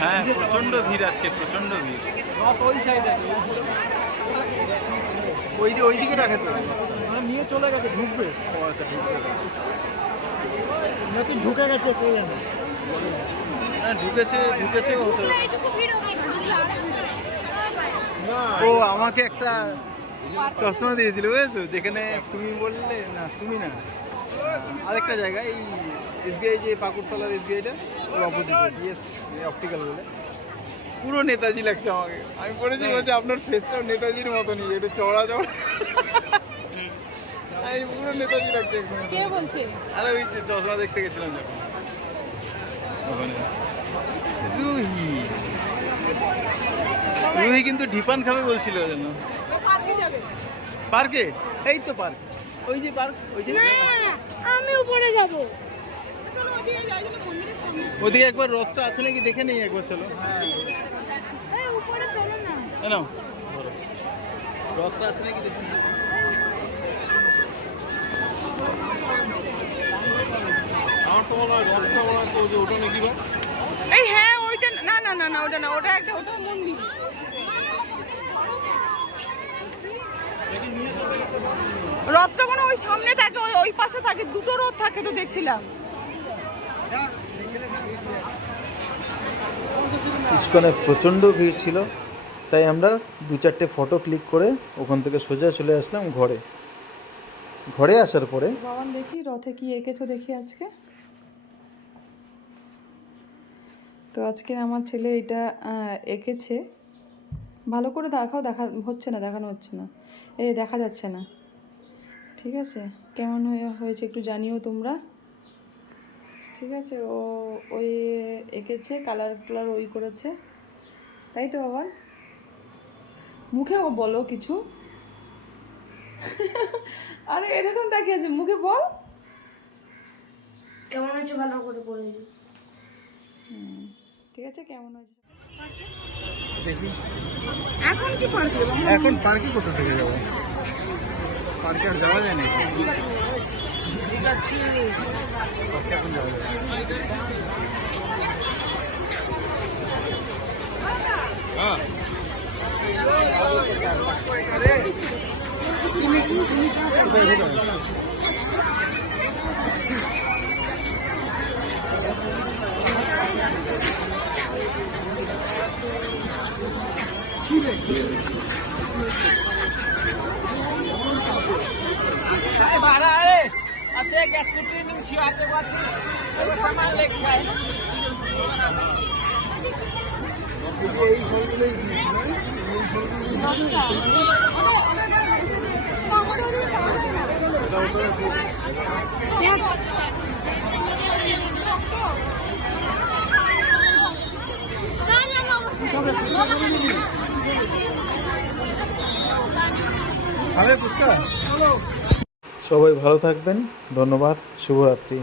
হ্যাঁ, প্রচন্ড ভিড় আজকে, প্রচন্ড ভিড়। ওইদিকে রাখে তো, নিয়ে চলে গেছে, ঢুকবে। ও আচ্ছা, ঢুকবে নাকি ঢুকে গেছে, হ্যাঁ ঢুকেছেও হতো। ও আমাকে একটা চশমা দিয়েছিল বুঝেছো, যেখানে তুমি বললে না, তুমি না, আরেকটা জায়গায় এই এসবিআই যে পাকুড়তলার এসবিআইটা ওর অপোজিটে, ইয়েস অপটিক্যাল বলে, পুরো নেতাজি লাগছে আমাকে। আমি বলেছি বলছে আপনার ফেসটাও নেতাজির মতনই, একটু চওড়া চওড়া। এই পুরো নেতাজি লাগছে একদম। কে বলছে? আরে ওই যে চশমা দেখতে গেছিলাম যখন ওখানে। রুহি রুহি কিন্তু ঢিপান খাবে বলছিল ওই জন্য। পার্কে? এই তো পার্ক, ওই যে পার্ক, ওই যে আমি উপরে যাব। ওদিকে একবার রথটা আছে নাকি দেখে নেই একবার, চলো। উপরে চলো না। নাও রথটা আছে নাকি দেখে নিই। আমার তো মনে হয় রথটা ওটা নাকি বা এই হ্যাঁ ওইটা, না না না না ওটা না, ওটা একটা, ওটা মন্দির। রথটা কোনো ওই সামনে থাকে, ওই পাশে থাকে, দুটো রথ থাকে তো দেখছিলাম। ইস্কনে প্রচণ্ড ভিড় ছিল, তাই আমরা 2-4টে ফটো ক্লিক করে ওখান থেকে সোজা চলে আসলাম ঘরে। ঘরে আসার পরে বাবান দেখি রথে কি এঁকেছো দেখি আজকে। তো আজকে আমার ছেলে এটা এঁকেছে। ভালো করে দেখাও, হচ্ছে না, দেখানো হচ্ছে না, দেখা যাচ্ছে না। ঠিক আছে, কেমন হয়েছে একটু জানিও তোমরা। ঠিক আছে, ওই এঁকেছে, কালার ওই করেছে, তাই তো বাবান? মুখে বলো কিছু। আরে এরকম দেখিয়েছে, মুখে বল কেমন হয়েছে, ভালো করে বলে দিই। ঠিক আছে, কেমন হয়েছে দেখি। এখন কি পার্কে? এখন পার্কে কোথা থেকে যাবো? পার্কে আর যাওয়া যায় না। ঠিক আছে, এখন যাওয়া যায় আছে গ্যাস কুটি নুছি আছে বাতি সামান লেখা আছে। এই ফলগুলোই সবাই ভালো থাকবেন, ধন্যবাদ, শুভরাত্রি।